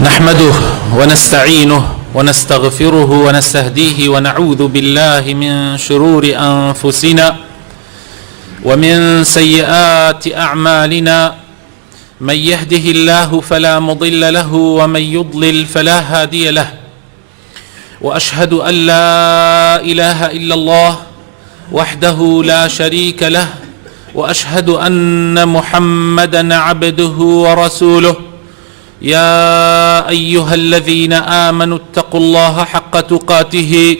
نحمده ونستعينه ونستغفره ونستهديه ونعوذ بالله من شرور أنفسنا ومن سيئات أعمالنا. من يهده الله فلا مضل له ومن يضلل فلا هادي له، وأشهد أن لا إله إلا الله وحده لا شريك له، وأشهد أن محمدا عبده ورسوله. يا أيها الذين آمنوا اتقوا الله حق تقاته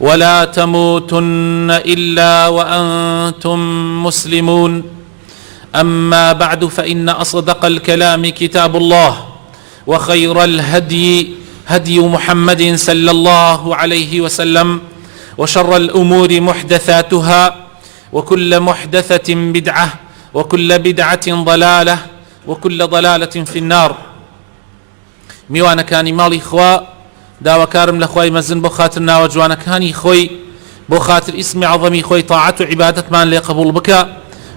ولا تموتن إلا وأنتم مسلمون. أما بعد، فإن أصدق الكلام كتاب الله، وخير الهدي هدي محمد صلى الله عليه وسلم، وشر الأمور محدثاتها، وكل محدثة بدعة، وكل بدعة ضلالة، وكل ضلالة في النار. میوانەکانی ماڵی خوا، داواکارم لە خوای مەزن بۆ خاتر ناوە جوانەکانی خۆی، بۆ خاتر ئیسمی عەظەمی خۆی تاعەت و عیبادەتمان لێ قبوڵ بکە.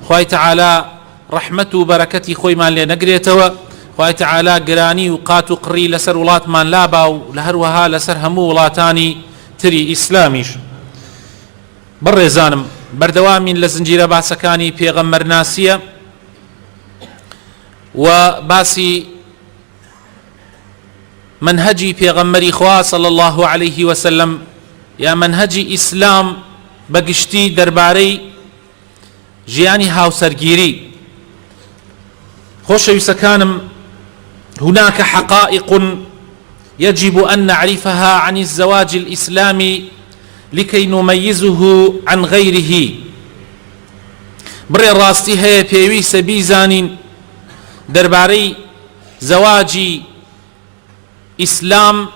خوای تەعالا ڕەحمەت و بەرەکەتی خۆیمان لێ نەگرێتەوە. خوای تەعالا گرانی و قات و قڕی لەسەر وڵاتمان لابا و لە هەروەها لەسەر هەموو وڵاتانی تری ئیسلامیش. بەڕێزانم، بەردەوامین لە زنجیرە باسەکانی پێغەمبەرناسیە و باسی منهجی پێغەمبەری خوا صلی الله عليه وسلم یا منهجی ئیسلام بەگشتی دەربارەی ژیانی هاوسەرگیری. خۆشەویستەکانم، هناك حقائق يجب أن نعرفها عن الزواج الإسلامي لكي نميزه عن غيره. بڕێ ڕاستی هەیە پێویستە بیزانین دەربارەی زەواجی ئیسلام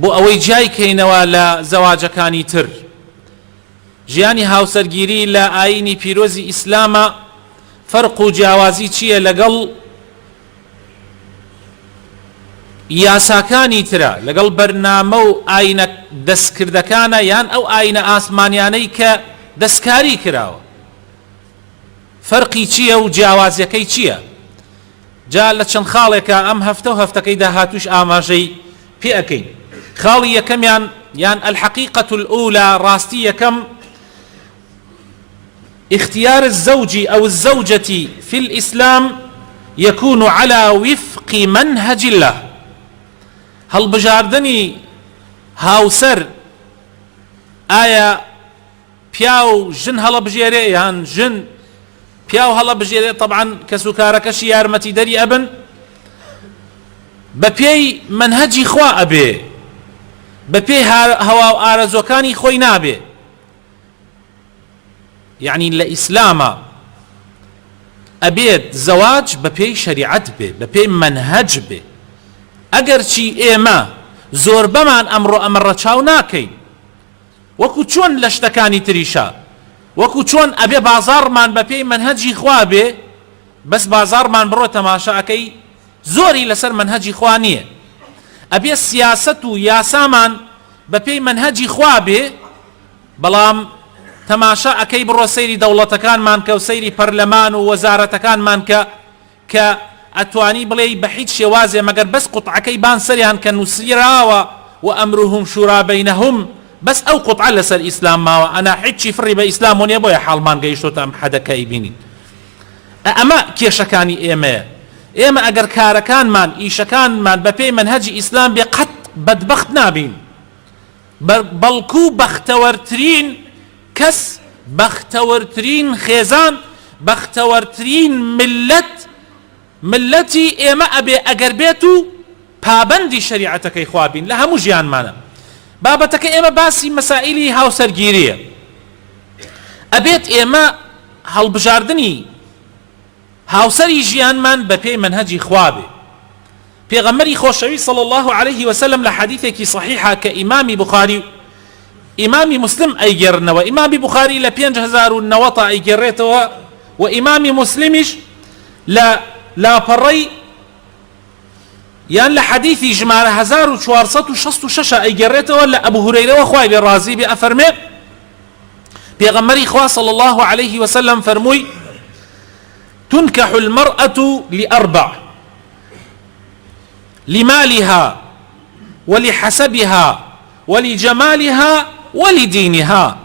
بۆ ئەوەی جای کەینەوە لە زەواجەکانی تر. ژیانی هاوسەرگیری لە ئاینی پیرۆزی ئیسلامە فەرق و جیاوازی چییە لەگەڵ یاساکانی ترە، لەگەڵ بەرنامە و ئاینە دەستکردەکانە یان ئەو ئاینە ئاسمانیانەی کە دەستکاری کراوە. فەرقی چییە و جیاوازیەکەی چییە؟ جا لە چەند خاڵێکە ئەم هەفتە و هەفتەکەی داهاتوش ئاماژەی پێ ئەەکەین. خاڵی یەکەمیان یان الحقيقة الأولى، ڕاستی یەکەم، اختيار الزوج أو الزوجة في الإسلام يكون على وفق منهج الله. هەڵبژاردنی هاوسەر ئایا پیا و ژن هەڵەبژێرێ یان ژن پیا و هەڵەبژێرێ؟ طبعا کەس و کارەکەشی یارمەتی دەری ئەبن، بە پێی منهەجی خوا ئەبێ، بە پێی هەوا و ئارەزۆکانی خۆی نابێ. یعنی لە ئیسلامە ئەبێت زەواج بە پێی شەریعەت بێ، بە پێی منهەج بێ. ئەگەر چی ئێمە زۆر بەمان ئەمڕۆ ئەمە ڕەچاو ناکەین، وەکو چۆن لە شتەکانی تریشە، وەکو چۆن ئەبێ بازاڕمان بە پێی منهەجی خوا بێ، بەس بازاڕمان بڕۆ تەماشاکەی زۆری لەسەر منهەجی خوا نییە. ئەبێ سیاسەت و یاسامان بە پێی منهەجی خوا بێ، بەڵام تەماشا ئەەکەی بڕۆ سەیری دەوڵەتەکانمان کە و سەیری پەرلەمان و وەزارەتەکانمان کە ئەتوانی بڵێ بە هیچ شێوازێ مەگەر بەس قوتعەکەی بان سەریان کە نووسراوە و ئەمروهم شورا بەینەهم، بەس ئەو قوتعە لەسەر ئیسلام ماوە، ئەنا هیچی فڕی بە ئیسلام و نییە، بۆیە حاڵمان گەیشتۆتە ئەم حەدەکەی بینین. ئەمە کێشەکانی ئێمەیە. ئێمە ئەگەر کارەکانمان ئیشەکانمان بە پێی منهەجی ئیسلام بێ، قەت بەدبەخت نابین، بەڵکو بەختەوەرترین کەس، بەختەوەرترین خێزان، بەختەوەرترین ملەتی ئێمە ئەبێ ئەگەر بێت و پابەندی شەریعەتەکەی خوا بین لە هەموو ژیانمانە. بابەتەکە ئێمە باسی مەسائیلی هاوسەرگیریە. ئەبێت ئێمە هەڵبژاردنی هاوسەری ژیانمان بە پێی منهەجی خوا بێ. پێغەمبەری خۆشەوی صلی الله عليه وسلم لە حەدیثێکی صحیحە کە ئیمامی بوخاری ئیمامی مسلم ئەیگێڕنەوە، ئیمامی بوخاری لە 5090 ئەیگێڕێتەوە و ئیمامی مسلمیش لە لاپەڕەی یان لە حەدیثی ژمارە 1466 ئەیگێڕێتەوە لە ئەبو هورەیرەوە خوای لێ ڕازی بێ ئەفەرمێ پێغەمبەری خوا صلی الله عليه وسلم فەرمووی: تنكح المرأة لأربع، لمالها ولحسبها ولجمالها ولدينها.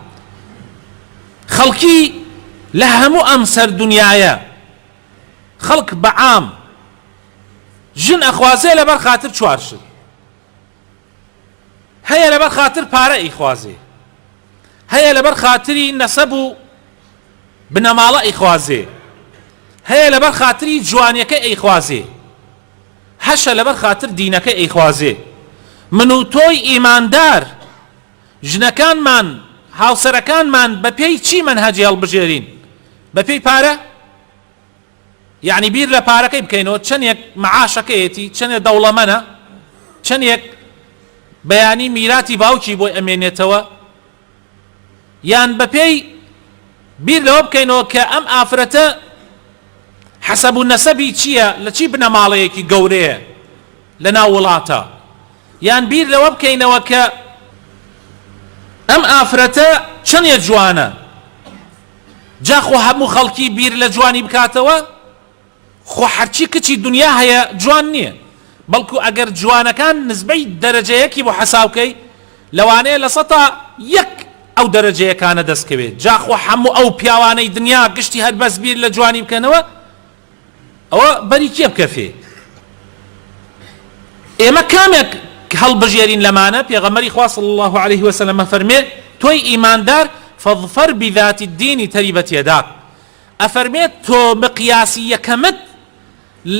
خەڵکی لە هەموو ئەم سەر دنیاە خەڵک بەعام ژن ئەخوازێ لەبەر خاتر چوارشت، هەیە لەبەر خاتر پارە ئەیخوازێ، هەیە لەبەر خاتری نەسەب و بنەماڵە ئەیخوازێ، هەیە لەبەر خاتری جوانیەکە ئەیخوازێ، هەشە لەبەر خاتر دینەکە ئەیخوازێ. من و تۆی ئیماندار ژنەکانمان هاوسەرەکانمان بە پێی چی منهەجی هەڵبژێرین؟ بە پێی پارە؟ یعنی بیر لە پارەکەی بکەینەوە چەندێک مەعاشەکەیەتی، چەندێک دەوڵەمەنە، چەندێک بەیانی میراتی باوکی بۆی ئەمێنێتەوە، یان بە پێی بیر لەوە بکەینەوە کە ئەم ئافرەتە حەسەب و نەسەبی چییە، لە چی بنەماڵەیەکی گەورەیە لە ناو وڵاتە، یان بیر لەوە بکەینەوە کە ئەم ئافرەتە چەندێک جوانە، جا خۆ هەموو خەڵکی بیر لە جوانی بکاتەوە؟ خۆ هەرچی کچی دنیا هەیە جوان نییە، بەڵکو ئەگەر جوانەکان نزبەی دەرەجەیەکی بۆ حەساوکەی لەوانەیە لە سەتا یەک ئەو دەرەجەیەکانە دەستکەوێت. جا خۆ هەموو ئەو پیاوانەی دنیا گشتی هەر بەس بیر لە جوانی بکەنەوە، ئەوە بەری کێ بکەفێ؟ ئێمە کامێک هەڵبژێرین لەمانە؟ پێغەمبەری خوا صلی الله عليه وسلم فەرمێ تۆی ئیماندار فەظفەر بذات الدین تەریبەت یەداک، ئەفەرمێت تۆ مقیاسی یەکەمت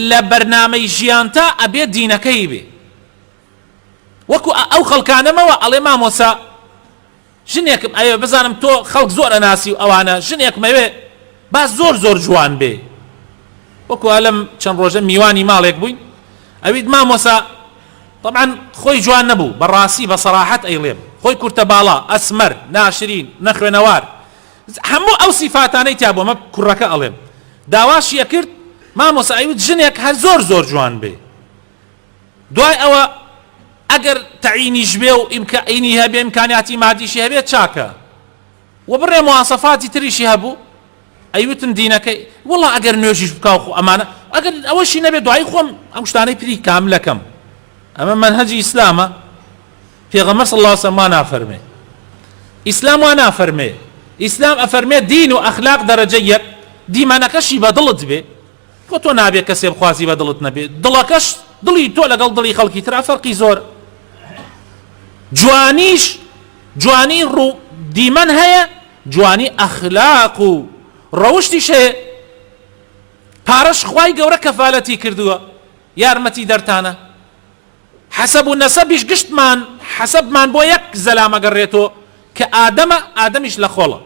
لە بەرنامەی ژیانتا ئەبێ دینەکەی بێ. وەکو ئەو خەڵکانەمەوە ئەڵێ مامۆسا ژنێکم ئەوێ بزانم تۆ خەڵک زۆر ئەناسی و ئەوانە ژنێکم ئەوێ با زۆر زۆر جوان بێ. وەکو ئەلەم چەند ڕۆژە میوانی ماڵێک بووین ئەویت مامۆسا طبعا خۆی جوان نەبوو، بەڕاستی بە سەراحەت ئەیڵێم، خۆی کورتە باڵا، ئەسمەر، ناشرین، نەخوێنەوار، هەموو ئەو سیفاتانەی تیا بوو. مە کوڕەکە ئەڵێم داواشیە کرد مامۆسا ئەیوت ژنێک هەر زۆر زۆر جوان بێ، دوای ئەوە ئەگەر تەعینیش بێ و ئینی هەبێ ئیمکانیاتی مادیشی هەبێت چاکە، و بڕێ مواسەفاتی تریشی هەبوو ئەیوتن دینەکەی وەڵا ئەگەر نوێژیش بکاو خۆ ئەمانە ئەگەر ئەوەشی نەبێت دوای خۆم ئەم شتانەی پری کاملەکەم. ئەمە منهەجی ئیسلامە. پێغەمبەر صلی الله علیه وسلم وا نافەرمێ، ئیسلام وا نافەرمێ. ئیسلام ئەفەرمێ دین و ئەخلاق دەرەجە یەک، دیمانەکەشی بە دڵت بێ، خۆ تۆ نابێت کەسێ بخوازی بە دڵت نەبێ، دڵەکەش دڵی تۆ لەگەڵ دڵی خەڵکی ترا فەرقی زۆر. جوانیش جوانی ڕوو دیمەن هەیە، جوانی ئەخلاق و ڕەوشتیش هەیە. پارەش خوای گەورە کەفالەتی کردووە، یارمەتی دەرتانە. حەسەب و نەسەبیش گشتمان حەسەبمان بۆ یەک زەلامە گەڕێتەوە کە ئادەمە، ئادەمیش لە خۆڵە،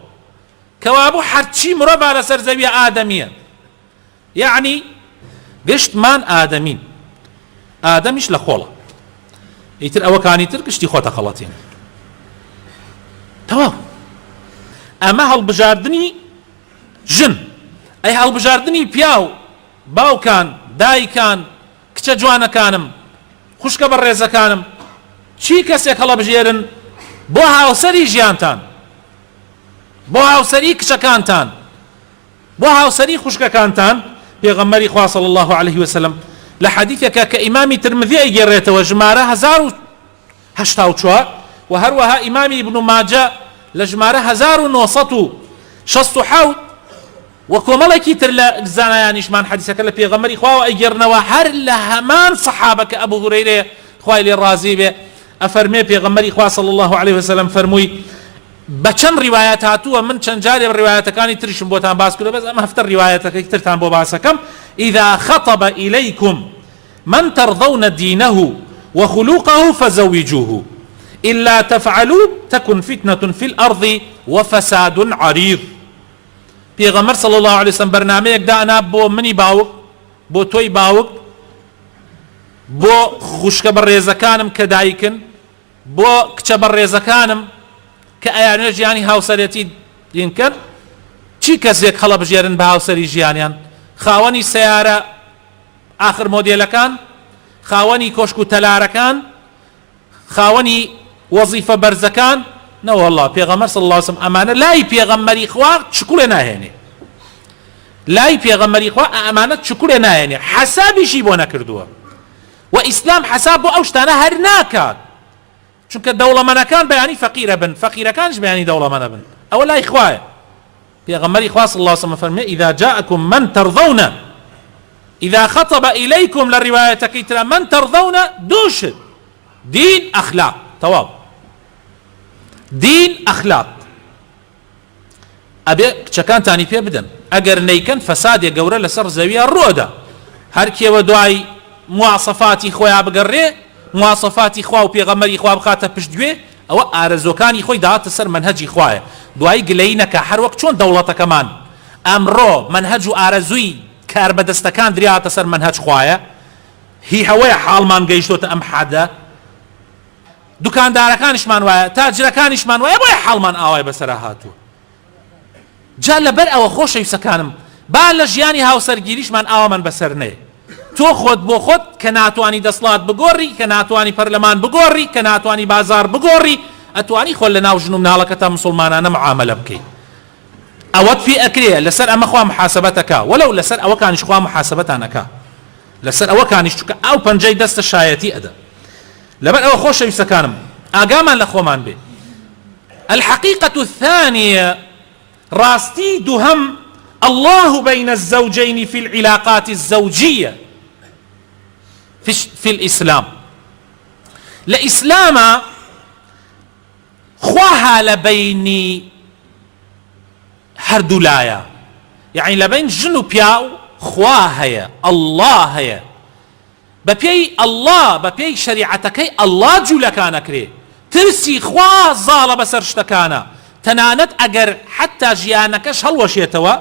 کەوابوو هەرچی مرۆڤ لەسەر زەویە ئادەمیە، یعنی گشتمان ئادەمین، ئادەمیش لە خۆڵە، ئیتر ئەوەکانی تر گشتی خۆتە خەڵەتین. تەواو. ئەمە هەڵبژاردننی ژن، ئەی هەڵبژاردننی پیاو، باوکان، دایکان، کچە جوانەکانم، خوشکە بە ڕێزەکانم، چی کەسێک هەڵەبژێرن بۆ هاوسەری ژیانتان، بۆ هاوسەری کچەکانتان، بۆ هاوسەری خوشکەکانتان. پێغەمبەری خوا صلی الله عليه وسلم لە حەدیثێکە کە ئیمامی ترمذی ئەیگێڕێتەوە ژمارە 1084 و هەروەها ئیمامی ئیبن ماجە لە ژمارە 1967 و کۆمەڵێکی تر لە زانایانیشمان حەدیثەکە لە پێغەمبەری خواوە ئەیگێڕنەوە هەر لە هەمان سەحابە کە ئەبوو هورەیرە خوای لێ ڕازی بێ. ئەفەرمێ پێغەمبەری خوا صلی الله عليه وسلم فەرمووی بە چەند ڕیوایەت هاتووە، من چەند جارێ ڕیوایەتەکانی تریشم بۆتان باس کردو، بەس ئەمە هەفتە ڕیوایەتەکەی ترتان بۆ باسەکەم. إذا خطب إليكم من ترضون دينه وخلوقه فزوجوه إلا تفعلوا تكن فتنة في الأرض وفساد عريض. پێغەمبەر صلی الله عليه وسلم بەرنامەیەک دانا بۆ منی باوک، بۆ تۆی باوک، بۆ خوشکە بەڕێزەکانم کە دایکن، بۆ کچە بەڕێزەکانم کە ئەیانوێ ژیانی هاوسەرەتی دینکەن. چی کەسێک هەڵەبژێرن بە هاوسەری ژیانیان؟ خاوەنی سەیارە ئاخر مۆدێلەکان، خاوەنی کۆشک و تەلارەکان، خاوەنی وەزیفە بەرزەکان. نەوەڵڵا پێغەمبەر صلی الله علیه وسلم ئەمانە لای پێغەمبەری خوا چکوڵێ ناهێنێ، لای پێغەمبەری خوا ئەمانە چکوڵێ ناهێنێ، حەسابیشی بۆ نەکردووە. و ئیسلام حەساب بۆ ئەو شتانە هەر ناکات، چونکە دەوڵەمەندەکان بەیانی فەقیرە بن، فەقیرەکانش بەیانی دەوڵەمەندە بن، ئەوە لای خوایە. پێغەمبەری خوا صلی الله علیه و سلم فەرمێ إذا جاءكم من ترضون، إذا خطب إليكم للروايتكي ترى من ترضون دوش دين أخلاق تواو دين أخلاق أبي كان تاني فيه بدن أجر نيكن فساد يجور لسر زاوية الرؤدة هركي ودعي مواصفاتي خويا بقري مواصفاتي خوا وبيغمري خوا بخاطر بشدوي أو أرزوكاني خوي دعات سر منهجي خوايا دعي قلينك حر وقت شون دولة كمان أمرو منهج أرزوي کار بەدەستەکان دریاتە سەر منهج خوایە هی هەوەیە حاڵمان گەیشتۆتە ئەم حەدە دوکاندارەکانیشمان وایە تاجرەکانیشمان وایە بۆیە حاڵمان ئاوای بەسەرا هاتووە. جا لەبەر ئەوە خۆشەویستەکانم با لە ژیانی هاوسەرگیریشمان ئاوامان بەسەر نەیە. تۆ خۆت بۆ خۆت کە ناتوانی دەسڵات بگۆڕی، کە ناتوانی پەرلەمان بگۆڕی، کە ناتوانی بازار بگۆڕی، ئەتوانی خۆت لە ناو ژن و مناڵەکەتە مسڵمانانە معاملە بکەیت. ئەوەت في ئەکرێ لەسەر ئەمە خوا محاسبەتەکە وەلەو لەسەر ئەوەکانیش خوا محاسبەتانەکە لەسەر ئەوەکانیش چونکە ئەو پەنجەی دەستە شایەتی ئەدە. لەبەر ئەوە خۆشەویستەکانم ئاگامان لە خۆمان بێ. الحقيقة الثانية راستي دهم الله بين الزوجين في العلاقات الزوجية في الإسلام. لإسلام خواها لبيني هەردوو لایە، یعنی لەبین ژن و پیاو خوا هەیە، الله هەیە، بە پێی الله بە پێی شەریعەتەکەی الله جوولەکانەکرێ، ترسی خوا زاڵە بەسەر شتەکانە، تەنانەت ئەگەر حتا ژیانەکەش هەڵوەشێتەوە،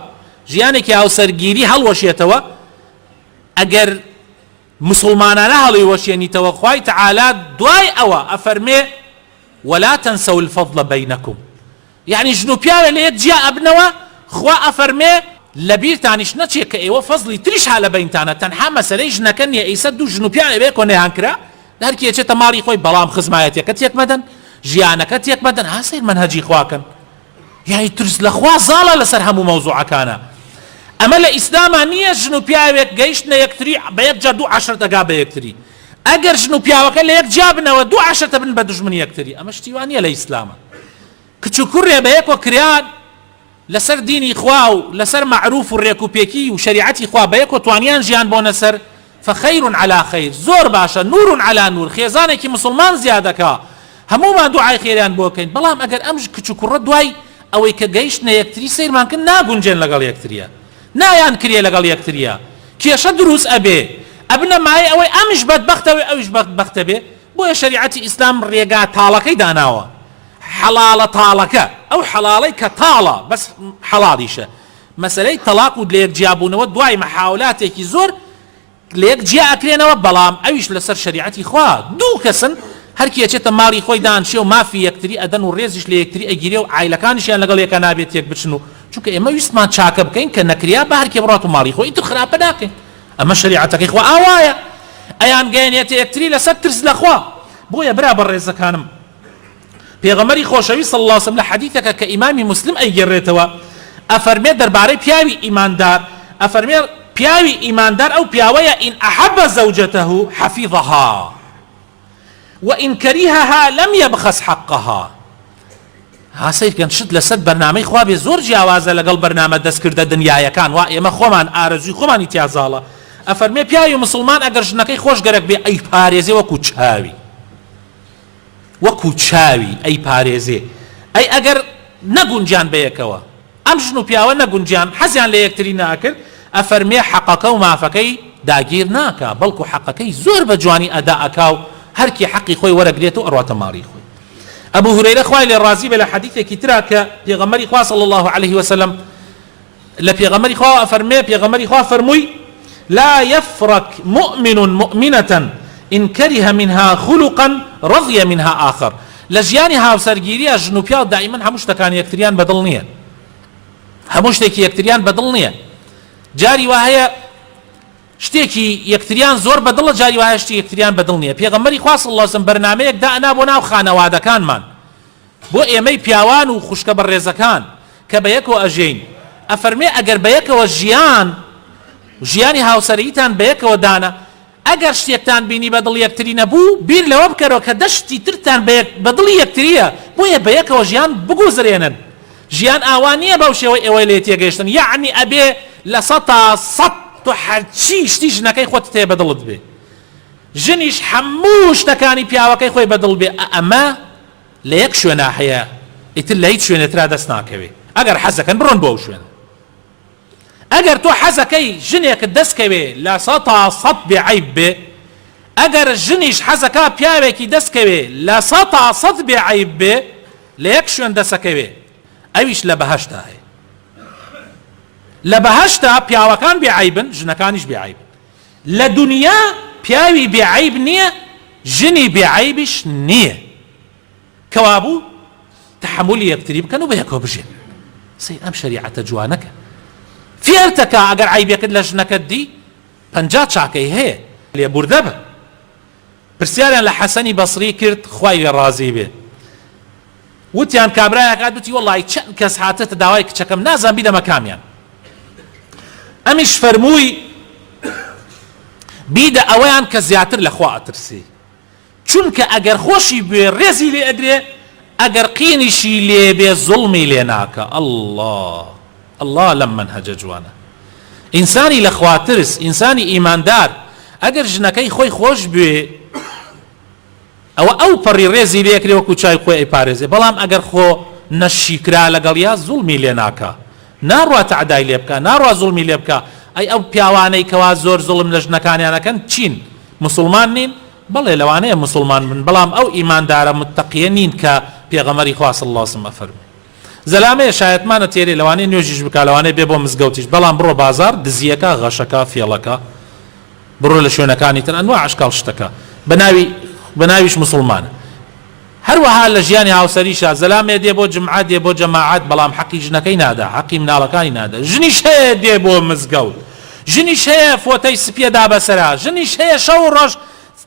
ژیانێکی هاوسەرگیری هەڵوەشێتەوە، ئەگەر مسلمانانە هەڵی وەشێنیتەوە خوای تەعالا دوای ئەوە ئەفەرمێ ولا تنسوا الفضل بينكم، يعني ژن و پیاوە لە یەک جیا ئەبنەوە خوا ئەفەرمێ لەبیرتانیش نەچێت کە ئێوە فەزڵی تریش ها لە بەینتانە، تەنها مەسەلەی ژنەکە نییە ئەیسە دوو ژن و پیاوە بێ کۆنەیان کرا هەرکی ئەچێتە ماڵی خۆی، بەڵام خزمایەتیەکە تێک مەدەن، ژیانەکە تێک مەدەن، ها سەیر منهەجی خواکەن، یعنی ترس لە خوا زاڵە لەسەر هەموو مەوزوعەکانە. ئەمە لە ئیسلاما نییە ژن و پیاوێک گەیشتنە یەکتری بە یەک جا دوو عەشر دەگا بە یەکتری، ئەگەر ژن و پیاوەکە لە یەک جا بنەوە دوو عەشرە بن بە دوژمنی یەکتری، ئەمە شتی وان نییە لە ئیسلامە. کچ و کوڕێ بە یەکۆ کریان لەسەر دینی خوا و لەسەر معروف و ڕێک و پێکی و شریعەتی خوا بە یەکۆ توانیان ژیان بۆنە سەر فخەیر عەلا خەیر، زۆر باشە، نور عەلا نور، خێزانێکی مسلمان زیادەکە، هەموومان دوعای خێریان بۆ بکەین. بەڵام ئەگەر ئەم کچ و کوڕە دوای ئەوەی کە گەیشتنە یەکتری سەیرمان کرد ناگونجێن لەگەڵ یەکتریە، نایان کرێ لەگەڵ یەکتریە، کێشە دروست ئەبێ، ئەبنە مای ئەوەی ئەمیش بەدبەختەوە ئەویش بەدبەختە بێ. بۆیە شریعەتی ئیسلام ڕێگا تاڵەکەی داناوە، حەڵاڵە تاڵەکە، ئەو حەڵاڵەی کە تاڵە بەس حەڵاڵیشە. مەسەلەی تەلاق و لە یەک جیابوونەوە دوای مەحاولاتێکی زۆر لە یەک جیا ئەکرێنەوە، بەڵام ئەویش لەسەر شریعەتی خوا. دوو کەسن هەرکی ئەچێتە ماڵی خۆی دانشێ و مافی یەکتری ئەدەن و ڕێزیش لە یەکتری ئەگیرێ و عایلەکانیشیان لەگەڵ یەکە نابێت یەک بچن و چونکە ئێمە ویستمان چاکە بکەین کە نەکریا بە هەرکێ بڕات و ماڵی خۆی ئیتر خراپە ناکەین. ئەمە شریعەتەکەی خوا ئاوایە، ئەیان گەیەنێتە یەکتری لەسەر ترس لە خوا. بۆیە برا بەڕێزەکانم پێغەمبەری خۆشەویست صلی الله علیه و سلم لە حەدیثەکە کە ئیمامی مسلم ئەیگەڕێتەوە ئەفەرمێ دەربارەی پیاوی ئیماندار، ئەفەرمێ پیاوی ئیماندار ئەو پیاوەیە ئین ئەحەبە زەوجەتەه حەفیظەها وئین کەریهەها لەم یەبخەس حەقەها. هاسەیرکەن شت لەسەر بەرنامەی خوا بێ زۆر جیاوازە لەگەڵ بەرنامە دەستکردە دنیایەکان، وا ئێمە خۆمان ئارەزوی خۆمانی تیازاڵە. ئەفەرمێ پیاوی مسلمان ئەگەر ژنەکەی خۆش گەرەک بێ ئەی پارێزێ وەکو چاوی، وەکو چاوی ئەی پارێزێ، ئەی ئەگەر نەگونجیان بەیەکەوە ئەم ژن و پیاوە نەگونجیان حەزیان لە یەکتری ناکرد، ئەفەرمێ حەقەکە و مافەکەی داگیر ناکە، بەڵکو حەقەکەی زۆر بە جوانی ئەدا ئەکا و هەرکی حەقی خۆی وەرەگرێت و ئەڕواتە ماڵی خۆی. ئەبوو هورەیرە خوای لێ ڕازی بێ لە حەدیثێکی ترا کە پێغەمبەری خوا صلی الله عليه وسلم لە پێغەمبەری خوا ئەفەرمێ، پێغەمبەری خوا فەرمووی لا يفرق مؤمن مؤمنة إن كره منها خلقا رضي منها آخر. لجياني هاوسەرگیریە ژن و پیاو دائما هەموو شتەکان یەکتریان بەدڵ نییە، هەموو شتێکی یەکتریان بەدڵ نییە. جاری وهەیە شتێکی یەکتریان زۆر بەدڵە، جاری وهەیە شتی یەکتریان بەدڵ نییە. پێغەمبەری خوا صلی الله علیه وسلم بەرنامەیەک دائنا بۆ ناو خانەوادەکانمان بۆ ئێمەی پیاوان و خوشکە بەڕێزەکان کە بەیەکەوە ئەژین، ئەفەرمێ ئەگەر بەیەکەوە ژیانی هاوسەرگیریتان بەیەکەوە دانا، ئەگەر شتێکتان بینی بە دڵ یەکتری نەبوو بیر لەوە بکەرەوە کە دەشتی ترتان بە دڵی یەکتریە بۆیە بە یەکەوە ژیان بگوزرێنن ژیان ئاوا نییە بەو شێوەی ئێوەی لێ تێگەیشتن یعنی ئەبێ لە 100 تۆ هەرچی شتی ژنەکەی خۆت تێ بە دڵت بێ ژنیش هەموو شتەکانی پیاوەکەی خۆی بە دڵ بێ ئەمە لە یەک شوێنە هەیە ئیتر لە هیچ شوێنێترا دەست ناکەوێ ئەگەر حەزەکەن بڕۆن بۆ ئەو شوێنە ئەگەر تۆ حەزەکەی ژنێکت دەستکەوێ لە 100 بێعیب بێ ئەگەر ژنیش حەزەکە پیاوێکی دەستکەوێ لە 100 بێعیب بێ لە یەک شوێن دەسەکەوێ ئەویش لە بەهەشتا هەیە لە بەهەشتا پیاوەکان بێعیبن ژنەکانیش بێعیبن لە دنیا پیاوی بێعیب نییە ژنی بێعیبیش نییە کەوابوو تحملی یەکتری بکەن و بە یەکەوە بژێن سەی ئەم شەریعەتە جوانەکە فێرتەکە ئەگەر عیبێکت لە ژنەکەت دی 50 چاکەی هەیە لێبوردە بە پرسیاریان لە حەسەنی بەسری کرد خوای لێ ڕازی بێ وتیان کابرایەکات وتی وەڵی چەند کەس هاتەتە داوای کچەکەم نازان بیدەمە کامیان ئەمیش فەرمووی بیدە ئەوەیان کە زیاتر لە خوا ئەترسی چونکە ئەگەر خۆشی بێ ڕێزی لێ ئەدرێ ئەگەر قینیشی لێ بێ زوڵمی لێ ناکە الله لەم منهەجە جوانە ئینسانی لە خواترس ئینسانی ئیماندار ئەگەر ژنەکەی خۆی خۆش بێ ئەو پەڕی ڕێزی لێکرێ وەکو چای خۆی ئەیپارێزێ بەڵام ئەگەر خۆ نەشیکرا لەگەڵ یا زوڵمی لێ ناکە ناڕوا تەعدای لێ بکە ناڕوا زوڵمی لێ بکە ئەی ئەو پیاوانەی کەوا زۆر زوڵم لە ژنەکانیانەکەن چین مسلمان نین بەڵێ لەوانەیە مسلمان بن بەڵام ئەو ئیماندارە متەقیە نین کە پێغەمەری خوا صلی الله علیه وسلم ئەفەرمووی زەلامەیە شایەتمانە تێرێ لەوانەیە نوێژیش بکە لەوانەیە بێ بۆ مزگەوتیش بەڵام بڕۆ بازار دزیەکە غەشەکە فێڵەکە بڕۆ لە شوێنەکانی تر ئەنواع عشقال شتەکە بەناویش مسلمانە هەروەها لە ژیانی هاوسەریشە زەلامێ دێ بۆ جمعە دێ بۆ جەماعەت بەڵام حەقی ژنەکەی نادا حەقی مناڵەکانی نادا ژنیش هەیە دێ بۆ مزگەوت ژنیش هەیە فۆتەی سپیەدا بەسەرا ژنیش هەیە شەو ڕۆژ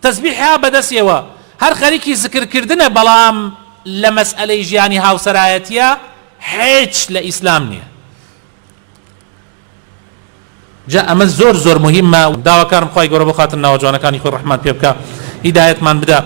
تەسبیحیا بەدەستیەوە هەر خەریکی زکرکردنە بەڵام لە مەسئلەی ژیانی هاوسەرایەتیە هیچ لە ئیسلام نییە جا ئەمە زۆر مهمە داواکارم خوای گەورە بۆ خاتر ناوەجوانەکانی خۆی ڕەحمان پێ بکە هیدایەتمان بدە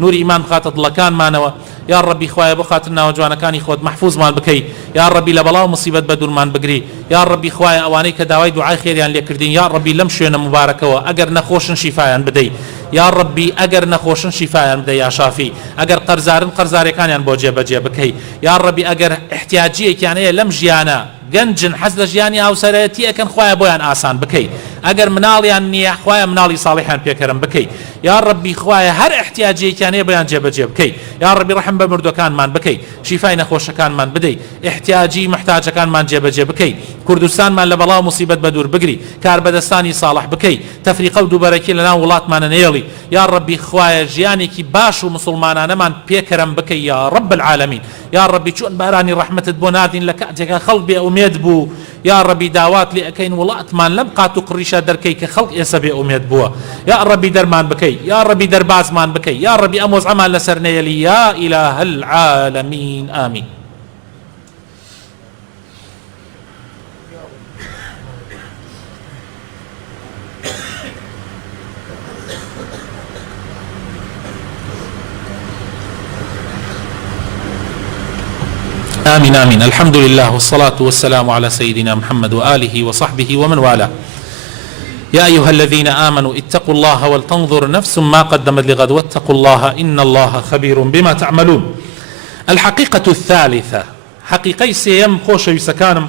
نوری ئیمان بخاتە دڵەکانمانەوە یا ڕەبی خوایە بۆ خاتر ناوەجوانەکانی خۆت محفوظمان بکەی یا ڕەبی لە بەڵاو مصیبەت بە دوورمان بگری یا ڕەبی خوایە ئەوانەی کە داوای دوعای خێریان لێکردین یا ڕەبی لەم شوێنە مبارەکەوە ئەگەر نەخۆشن شیفایان بدەی یا ڕەبی ئەگەر نەخۆشن شیفایان بدەی یا شافی ئەگەر قەرزارن قەرزارەکانیان بۆ جێبەجێ بکەی یا ڕەبی ئەگەر احتیاجیەکیان هەیە لەم ژیانە گەنجن حەز لە ژیانی هاوسەرەتی ئەکەن خوایە بۆیان ئاسان بکەی ئەگەر مناڵیان نییە خوایە مناڵی ساڵحیان پێکەرم بکەی یا ڕەبی خوایە هەر احتیاجیەکیان هەیە بۆیان جێبەجێ بکەی یا ڕەبی ڕەحم بە مردوەکانمان بکەی شیفای نەخۆشەکانمان بدەی احتیاجی محتاجەکانمان جێبەجێ بکەی کوردستانمان لە بەڵاو مصیبەت بە دوور بگری کار بەدەستانی ساڵح بکەی تەفریقە و دووبەرەکی لەناو وڵاتمانە نێڵی یا ڕەبی خوایە ژیانێکی باش و مسلمانانەمان پێکەرم بکەی یا ڕەب العالەمین یا ڕەبی چۆن بارانی ڕەحمەتت بۆ نادین لە کاتێکە خەڵک بێ ئومێد بوو یا ڕەبی داوات لێ ئەکەین وڵاتمان لەم قات و قڕیشە دەرکەی کە خەڵک ئێستا بێ ئومێد بووە یا ڕەبی دەرمان بکەی یا ڕەبی دەربازمان بکەی یا ڕەبی ئەم وەزعەمان لەسەر نێڵی یا ئیلاه العالەمین ئامین آمين آمين الحمد لله والصلاة والسلام على سيدنا محمد وآله وصحبه ومن والاه يا أيها الذين آمنوا اتقوا الله ولتنظر نفس ما قدمت لغد واتقوا الله إن الله خبير بما تعملون الحقيقة الثالثة حقيقي سيم خوش يسكانم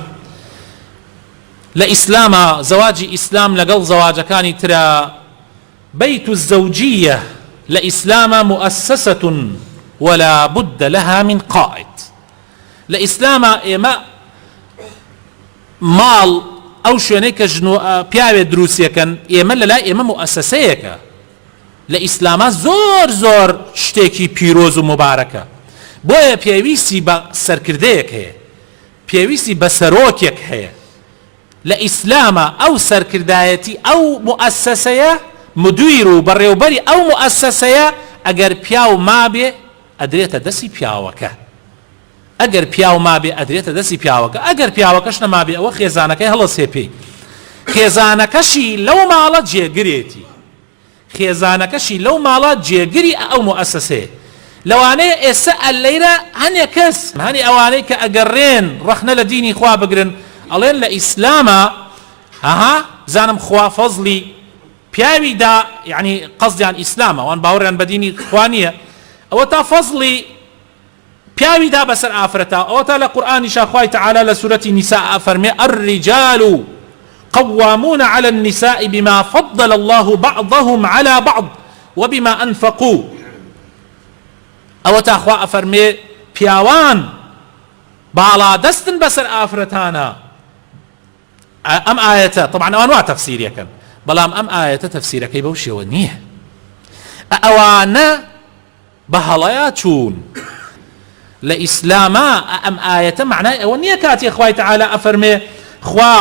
لإسلام زواج إسلام لقل زواج كان ترى بيت الزوجية لإسلام مؤسسة ولا بد لها من قائد لإسلام إما مال أو شوێنێک کە پیاوێ دروستیەکەن ئێمە لەلای ئێمە مؤسسەیەکە لە ئیسلامە زۆر شتێکی پیرۆز و مبارەکە بۆیە پێویستی بە سەرکردەیەک هەیە پێویستی بە سەرۆکێک هەیە لە ئیسلامە ئەو سەرکردایەتی ئەو مؤسسەیە مدیر و بەڕێوەبەری ئەو مؤسسەیە ئەگەر پیاو مابێ ئەدرێتە دەستی پیاوەکە ئەگەر پیاو مابێ ئەدرێتە دەستی پیاوەکە ئەگەر پیاوەکەش نەمابێ ئەوە خێزانەکەی هەڵەسێ پێی خێزانەکەشی لەو ماڵە جێگرێتی خێزانەکەشی لەو ماڵە جێگری ئەو مؤسسەیە لەوانەیە ئێستا ئەلەیرە هەنێ کەس هەنی ئەوانەی کە ئەگەڕێن ڕەخنە لە دینی خوا بگرن ئەڵێن لە ئیسلامە ئەها زانم خوا فەزلی پیاویدا یعنی قەزدیان ئیسلامە وان باوەڕیان بە دینی خوا نییە ئەوە تا فەزلی پیاویدا بەسەر ئافرەتە ئەوە تا لە قورئانیشا خوای تەعالا لە سورەتی نیساء ئەفەرمێ الرجال قوامون على النساء بما فضل الله بعضهم على بعض وبما أنفقوا ئەوە تا خوا ئەفەرمێ پیاوان باڵا دەستن بەسەر ئافرەتانە ئەم ئاەتە طبعا ئەوان وا تەفسیریەکەن بەڵام ئەم ئاەتە تەفسیرەکەی بەو شێوە نییە ئەوانە بە هەڵەیە چوون لە ئیسلامە ئەم ئاەتە معنای ئەوە نییە کاتێ خوای تەعالا ئەفەرمێ خوا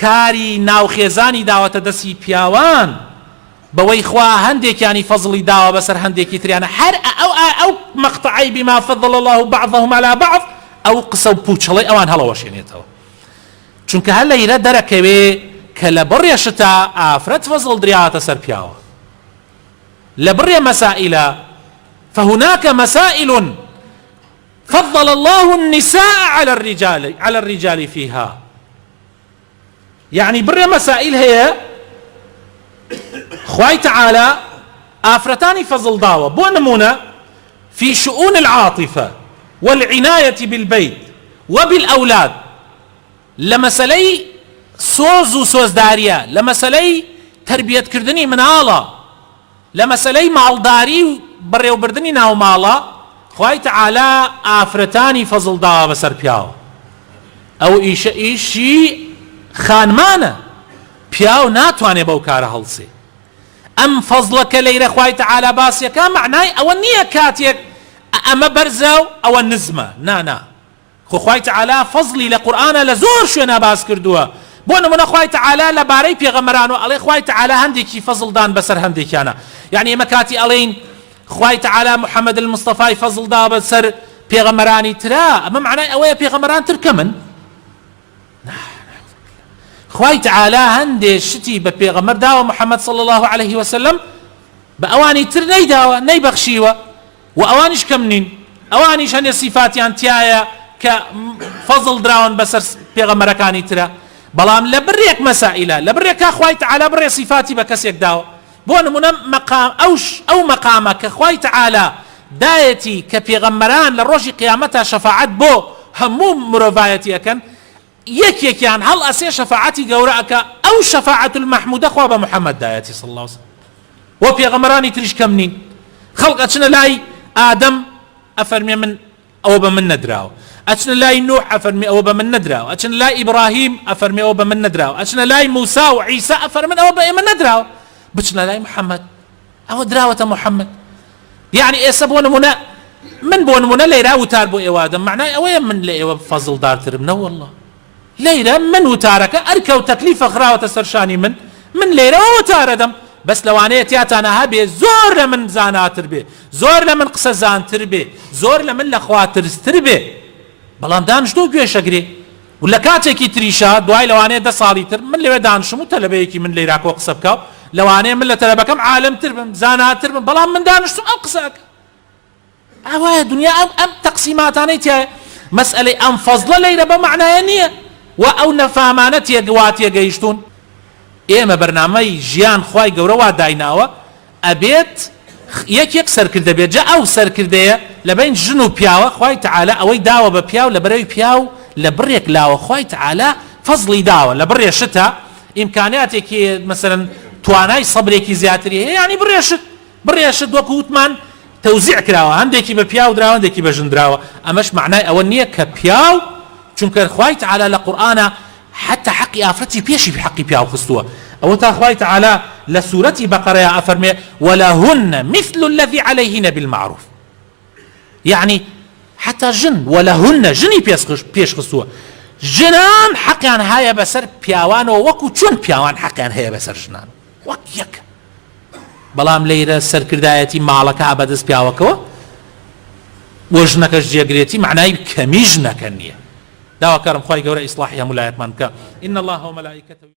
کاری ناوخێزانی داوەتە دەستی پیاوان بەوەی خوا هەندێکیانی فەزڵی داوە بەسەر هەندێکی تریانە هەر ئەو مەقتەعەی بما فضل الله بعضهم على بعض ئەو قسە و پوچەڵەی ئەوان هەڵەوەشێنێتەوە چونکە هەر لەیرە دەرەکەوێ کە لە بڕێشتا ئافرەت فەزڵ دریاوەتە سەر پیاوە لە بڕێ مەسائلە فهناك مسائل فضل الله النساء على الرجال فيها يعني بڕێ مەسائل هەیە خوای تعالى ئافرەتانی فەزڵ داوە بۆ نمونە في شؤون العاطفة والعناية بالبيت وبالأولاد لمسألەی سۆز و سۆزداریە لە مەسەلەی تربیەتکردنی مناڵە لە مەسەلەی ماڵداری و بەڕێوەبردنی ناو ماڵە خوای تەعالا ئافرەتانی فەزڵ داوە بەسەر پیاوە ئەو ئیشە ئیشی خانمانە پیاو ناتوانێ بەو کارە هەڵسێ ئەم فەزڵەکە لەیرە خوای تەعالا باسیەکە معنای ئەوە نییە کاتێک ئەمە بەرزە و ئەوە نزمە نانا خوای تەعالا فەزلی لە قورئانە لە زۆر شوێنە باس کردووە بۆ نمونە خوای تەعالا لەبارەی پێغەمبەران و ئەڵێ خوای تەعالا هەندێکی فەزڵدان بەسەر هەندێکیانە یعنی ئێمە کاتی ئەڵێین خوای تەعالا محەممەد المستەفای فەزڵدا بەسەر پێغەمبەرانی ترا ئەمە معنای ئەوەیە پێغەمبەران تر کەمن خوای تەعالا هەندێک شتی بە پێغەمبەر داوە محەممەد صلی الله عليه وسلم بە ئەوانی تر نەیداوە نەیبەخشیوە و ئەوانیش کەم نین ئەوانیش هەندێک سیفاتیان تایە کە فەزڵ دراون بەسەر پێغەمبەرەکانی ترە بەڵام لە بڕێک مەسائلە لە بڕێکا خوای تەعالا بڕێ سیفاتی بە کەسێک داوە بۆ نمونە مەقام ئەو مەقامە کە خوای تەعالا دایەتی کە پێغەمبەران لە ڕۆژی قیامەتە شەفاعەت بۆ هەموو مرۆڤایەتی ئەکەن یەکێکیان هەڵ ئەسێ شەفاعەتی گەورە ئەکە ئەو شەفاعەت المەحمودە خوا بە محەممەد دایەتی صلی الله عليه وسلم و پێغەمبەرانی تریش کەم نین خەڵق ئەچنە لای ئادەم ئەفەرمێ من ئەوە بە من نەدراوە ئەچنە لای نوح ئەفەرمێ ئەوە بە من نەدراوە ئەچنە لای ئیبراهیم ئەفەرمێ ئەوە بە من نەدراوە ئەچنە لای موسا و عیسا ئەفەرمێن ئەوە بە ئێمە نەدراوە بچنە لای محەممەد ئەوە دراوەتە محەممەد یعنی ئێستا بۆ نمونە من بۆ نمونە لەیرا وتار بۆ ئێوادەم معنای ئەوەیە من لە ئێوە فەزڵدارترم نە وەڵڵا لەیرە من وتارەکە ئەرکە و تەکلیفە خراوەتە سەرشانی من لێرەوە وتارە دەم بەس لەوانەیە تیاتانە هەبێ زۆر لە من زاناتر بێ زۆر لە من قسە زانتر بێ زۆر لە من لە خوا ترستر بێ بەڵام دانیشتۆ گوێشەگرێ و لە کاتێکی تریشە دوای لەوانەیە 10 ساڵی تر من لەوێ دانشم و تەلەبەیەکی من لێراکۆ قسە بکەم لەوانەیە من لە تەلەبەکەم عالمتر بم زاناتر بم بەڵام من دانیشتم ئەو قسەکە ئەوایە دنیا ئەم تەقسیماتانەی تایە مەسئلەی ئەم فەزڵە لەیرە بە معنایە نییە و ئەو نەفامانە تێگەیشتون ئێمە بەرنامەی ژیان خوای گەورە وا دایناوە ئەبێت یەکێک سەرکردە بێت جا ئەو سەرکردەیە لە بین ژن و پیاوە خوای تەعالا ئەوەی داوە بە پیاو لە بەرەوی پیاو لە بڕێک لاوە خوای تەعالا فەزڵی داوە لە بڕێ شتە ئیمکانیاتێکی مەسەلەن توانای سەبرێکی زیاتری هەیە یعنی بڕێ شت وەکو وتمان تەوزیع کراوە هەندێکی بە پیاو دراوە هەندێکی بە ژن دراوە ئەمەش معنای ئەوە نییە کە پیاو چونکە خوای تەعالا لە قورئانە حتى حقي آفرتي بيشي بحقي بياو خستوه أو تاخواي تعالى لسورة بقرة أفرمي ولهن مثل الذي عليهن بالمعروف يعني حتى جن ولهن جني بيش خستوه جنان حقيان هاي بسر بياوان وكو چون بياوان حقيان هاي بسر جنان وكيك بلام ليرة سر كردايتي مالك أبدس بياوكو وجنكش جيغريتي معناه كميجنك النية داوا كرم خواهي قورا إصلاحي همولايات مانكا إن الله وملائكته